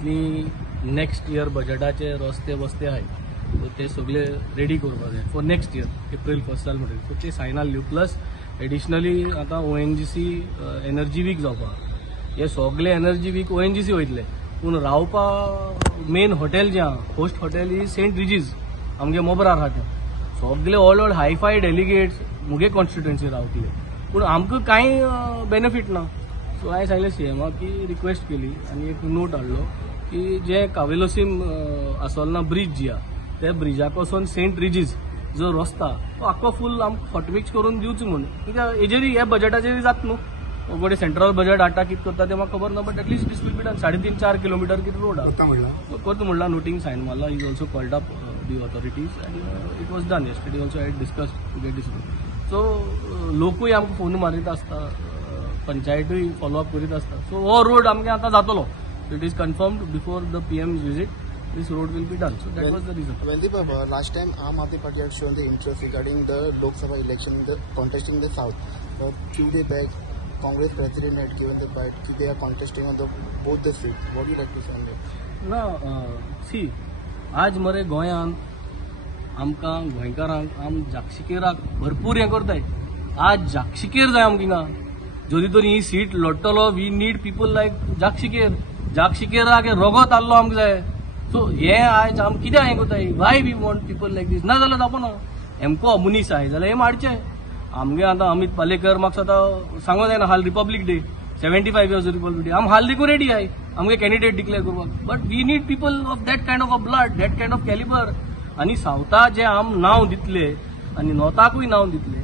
जितली next year बजेटाचे रस्ते बस्ते आहेत सो ते सगळे रेडी करपाक जाय फॉर नेक्स्ट इयर एप्रील 1 म्हणटकीर सो ते सायनार लिव प्लस एडिशनली आतां ONGC एनर्जी वीक जावपाक हे सगळे एनर्जी वीक ONGC वयतले पूण रावपा मेन हॉटेल जें आहा होस्ट हॉटेल इज सेंट रिजीस आमगे मोबरार आहा तें सगळे ऑल हायफाय डेलिगेट्स मुगे कॉन्स्टिट्युएन्सी रावतले पूण आमकां कांय बेनिफीट ना सो हांवें सांगलें CMाक की रिक्वेस्ट केली आनी एक नोट हाडलो की जे कावेलोसीम आसोलना ब्रिज जी आहा त्या ब्रिजा पासून सेंट रिजीस जो रस्तो तो आख्खो फूल आमकां हॉटमिक्स करून दिवचो म्हूण कित्याक हेजेरी ह्या बजेटाचेर जाता न्हू गोडे सेंट्रल बजेट हाडटा कितें करता तें म्हाका खबर ना but at least this will be done 3.5-4 kilometre कितें रोड आहा करता म्हणला नोटींग सायन मारला is also called up the authorities and it was done yesterday also I discuss to get this so लोकूय आमकां फोन मारीत आसता पंचायतूय फॉलोअप करीत आसता सो हो रोड आमकां आतां जातलो it is confirmed before the PM visit this road will be done. So that was the reason. Vandip, last time Aam Aadmi Party had shown the interest regarding the Lok Sabha election, contesting in the south. Few days back, Congress president had given the bite that they are contesting on both the seats. What do you like to say on that? No, see, आज मरे गोंयान आमकां गोंयकारांक आम जागशिकेराक भरपूर हें करताय आज जागशिकेर जाय आमकां जरी तरी ही सीट लडटलो वी नीड पीपल लायक जागशिकेराक रगत आल्लो आमकां जाय सो हे आयज आम कित्याक हें कोताय why we want people like this ना जाल्यार जावपाना एमको मनीस आहाय जाल्यार हें मारचें आमगे आतां अमित पालेकर म्हाका आतां सांगो जायना हाल republic day 75 years republic day आम हाल देखून रेडी आहाय आमगे कॅन्डिडेट डिक्लेअर करपाक but we need people of that kind of a blood that kind of calibre आनी सावथा जे आम नांव दितले आनी नॉर्थाकूय नांव दितले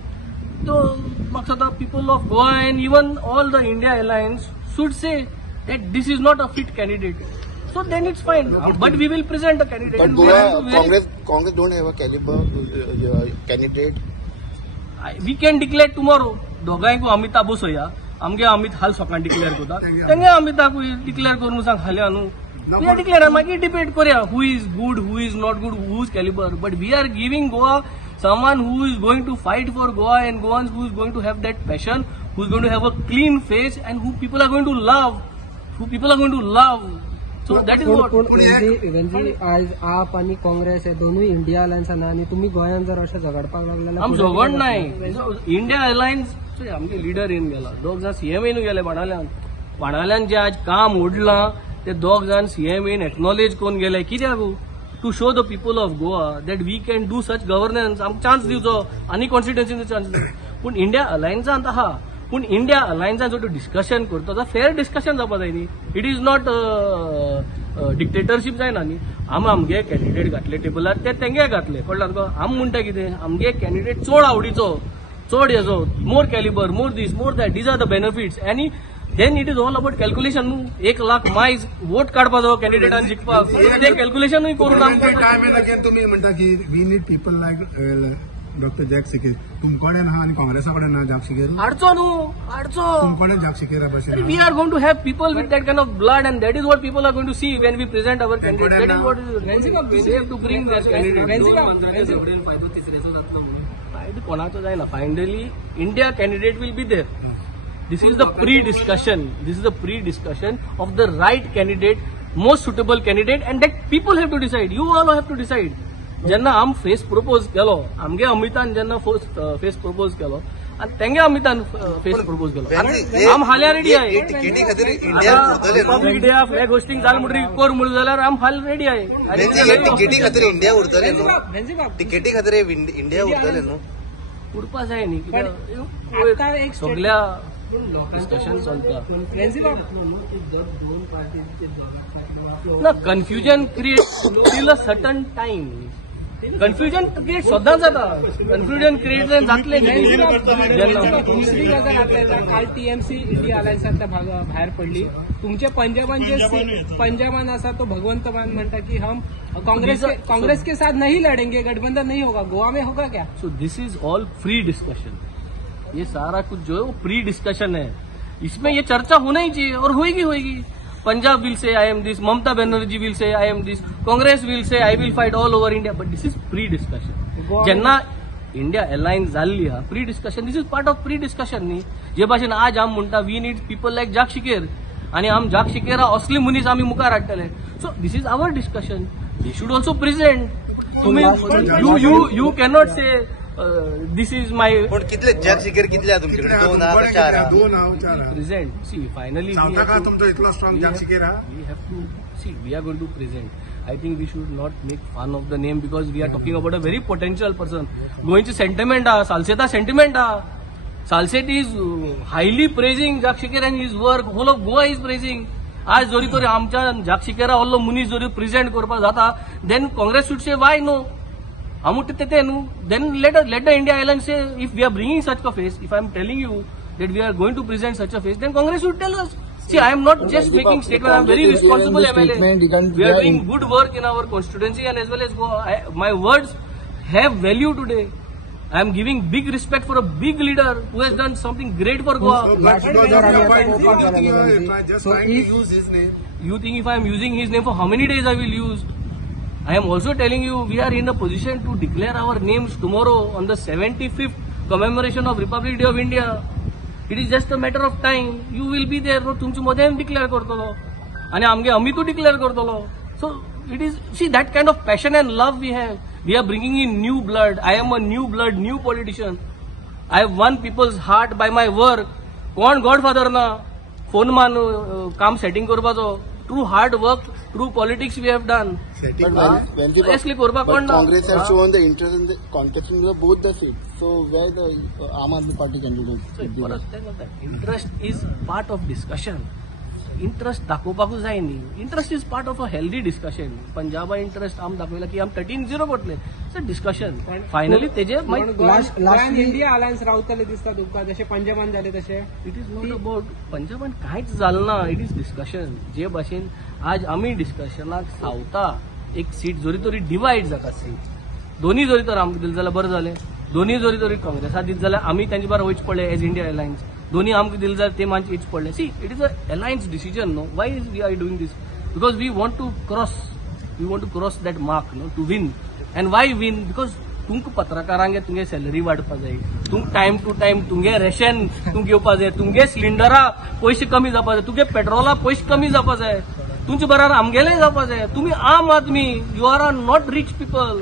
तो म्हाका आतां people of Goa end even all the India alliance should say that this is not a fit candidate. So then it's fine. But we will present a candidate. But Goa, Congress don't have a caliber candidate. We can declare tomorrow. दोगांयकू अमिता बसोया आमगे अमित हाल सकाळ declare करता तेंगे अमिताकू declare करून सांग हाल्या न्हू वी आर डिक्लेअर मागीर डिबेट करूया who is good who is not good who is calibre but we are giving Goa someone who is going to fight for Goa and Goans who is going to have that passion, who is going to have a clean face and who people are going to love, So that is what. Eventually, आज आप आणि काँग्रेस हे दोन्ही India alliance आहा आणि तुम्ही गोंयान जर अशें झगडपाक लागले आम झगड नाही इंडिया अलायन्स आमगे लिडर येवन गेला दोग जाण CM येवन गेले वाडाल्यान जे आज काम ओडलां ते दोग जाण CM येवन एक्नॉलेज करून गेले कित्याक to show the people of Goa that we can do such governance आमकां चान्स दिवचो आनी कॉन्स्टिट्युएन्सीन चान्स दिवचो पूण इंडिया अलायन्सांत आहा पूण इंडिया अलायन्सान जो डिस्कशन करता तो फेअर डिस्कशन जावपा जाय न्ही इट इज नॉट डिक्टेटरशीप जायना न्ही आमगे कॅन्डिडेट घातले टेबलार ते तेंगे घातले कळ्ळां तुका आम म्हणटा कितें आमगे कॅन्डिडेट चड आवडीचो चड हेजो more calibre more this more that these are the benefits आनी then it is all about calculation 1 lakh मायज वोट काडपाचो कॅन्डिडेटान जिखपाक ते कॅल्क्युलेशनूय करून टायम येता केन्ना तुमी म्हणटा की we need people like doctor Jack Sequeira तुमकोडेन आहा आनी काँग्रेसा कडेन ना जॅक सिकेर हाडचो न्हू हाडचो तुमकोडेन जॅक सिकेरा भशेन we are going to have people with that kind of blood and that is what people are going to see when we present our candidate that is what we have to bring that candidate फायदो तिसरेचो जातलो म्हणून कोणाचो जायना finally India candidate will be there This is the pre-discussion. This is the pre-discussion of the right candidate, most suitable candidate, and that people have to decide. You all have to decide. जेन्ना आम face propose केलो आमगे अमितान जेन्ना face propose केलो आनी तेंगे Amitabh face propose केलो आम हाल्या रेडी आहे रिपब्लीक डे फ्लॅग होस्टिंग जालें म्हणटकीर कर म्हणून जाल्यार आम हाल रेडी आहे टिकेटी खातीर इंडिया उरतले न्हू टिकेटी खातीर इंडिया उरतले न्हू उरपा जाय न्ही कित्याक सगळ्या डिस्कशन चलता ना confusion create till a certain time confusion create सदांच जाता कन्फ्युजन क्रिएट जातले दुसरी गजाल आता काल TMC इंडिया अलायन्सांतल्या भायर पडली तुमचे पंजाबान आसा तो भगवंत मान म्हणटा की हम कांग्रेस के साथ नहीं लड़ेंगे गठबंधन नहीं होगा गोवा में होगा क्या so this is all free discussion ये सारा कुछ जो है वो प्री डिस्कशन है इसमें ये चर्चा होना ही चाहिए और होगी Punjab will say I am this Mamata Banerjee will say I am this Congress will say I will fight all over India but this is pre discussion जेन्ना इंडिया अलायन्स जाल्ली हा pre discussion this is part of pre discussion न्ही जे भाशेन आज आम म्हणटा we need people लायक जाक शिकेर आणि आम जाग शिकेरा असली मनीस आम्ही मुखार हाडटले. So this is our discussion. They should also present. तुम्ही you cannot say this is my पण कितले जग शिकेर कितले आहा तुमचे कडेन 2 आहा का 4 आहा? 2 आहा 4 आहा. प्रेझेंट. सी फायनली सांगता का तुमचो इतलो स्ट्रॉंग जाग शिकेर आहा? we have to see, we are going to present. I think we should not make fun of the name because we are talking about a very potential person. Goinchi sentiment Salseta sentiment Salset is highly praising Jack Shikera and his work. Whole of Goa is praising. आज जोरी तरी आमच्या Jack Shikera allo munis जोरी present करपा जाता, then Congress should say why no. Then let the India Alliance say, if we are bringing such a face, if I am telling you that we are going to present such a face, then Congress should tell us. See, I am not just making statement. I am very responsible MLA. We are doing good work in our constituency and as well as Goa. My words have value today. I am giving big respect for a big leader who has done something great for Goa. Just trying to use his name. You think if I am using his name, for how many days I will use? I am also telling you, we are in a position to declare our names tomorrow on the 75th commemoration of Republic Day of India. It is just a matter of time. You will be there. तुमचे मध्ये declare करतलो आणि आमगे आम्ही तो declare करतलो. So it is, see, that kind of passion and love we have. We are bringing in new blood. I am a new blood, new politician. I have won people's heart by my work. कोण godfather ना phone मान काम setting करपाचो. True hard work, true politics we have done. But when the Congress has shown the interest in the contesting both the seats, so where the Aam Aadmi Party candidate? So for us, interest is part of discussion. Interest दाखोवपाकूच जाय न्ही. Interest is part of a healthy discussion. पंजाबा interest आम दाखयला की आम 13-0 करतले. It's a discussion. Finally तेजे grand India alliance रावतले दिसता तुमकां, जशे पंजाबान जाले तशे. इट इज नॉट अबाउट पंजाबान कांयच जालें ना. It is discussion. जे भाशेन आज आमी डिस्कशनाक सावता एक सीट जोरी तरी डिवायड जाता सीट. दोन्ही जोरी तर आमकां दिले जाल्यार बरें जालें. दोन्ही जोरी तरी काँग्रेसाक दिले जाल्यार आमी तांचे बारा वयचे पडले एज इंडिया अलायन्स. दोन्ही आमकां दिले जाल्यार ते मानचे हेच पडले. See, it is a alliance decision. No, why is we are doing this? Because we want to cross that mark, no, to win. And why win? Because तुमकां पत्रकारांगे तुमगे सॅलरी वाडपा जाय. तुमकां टायम टू टायम तुमगे ration तुमकां घेवपा जाय. तुमगे सिलिंडरा पयशे कमी जावपा जाय. तुमगे पेट्रोला पयशे कमी जावपा जाय. तुमचे बरोबर आमगेलेय जावपा जाय. तुम्ही आम आदमी, you are not rich people.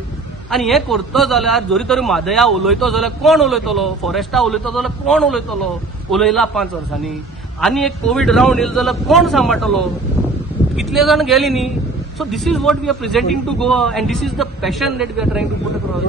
आणि हे करतो जाल्यार जोरी तरी म्हादया उलयतो जाल्यार कोण उलयतलो? फॉरेस्टा उलयतो जाल्यार कोण उलयतलो? उलयला 5 वर्सांनी. आनी एक कोविड राउंड येयलो जाल्यार कोण सांबाळटलो? कितले जाण गेली न्ही. So this is what we are presenting to Goa and this is the passion that we are trying to put across.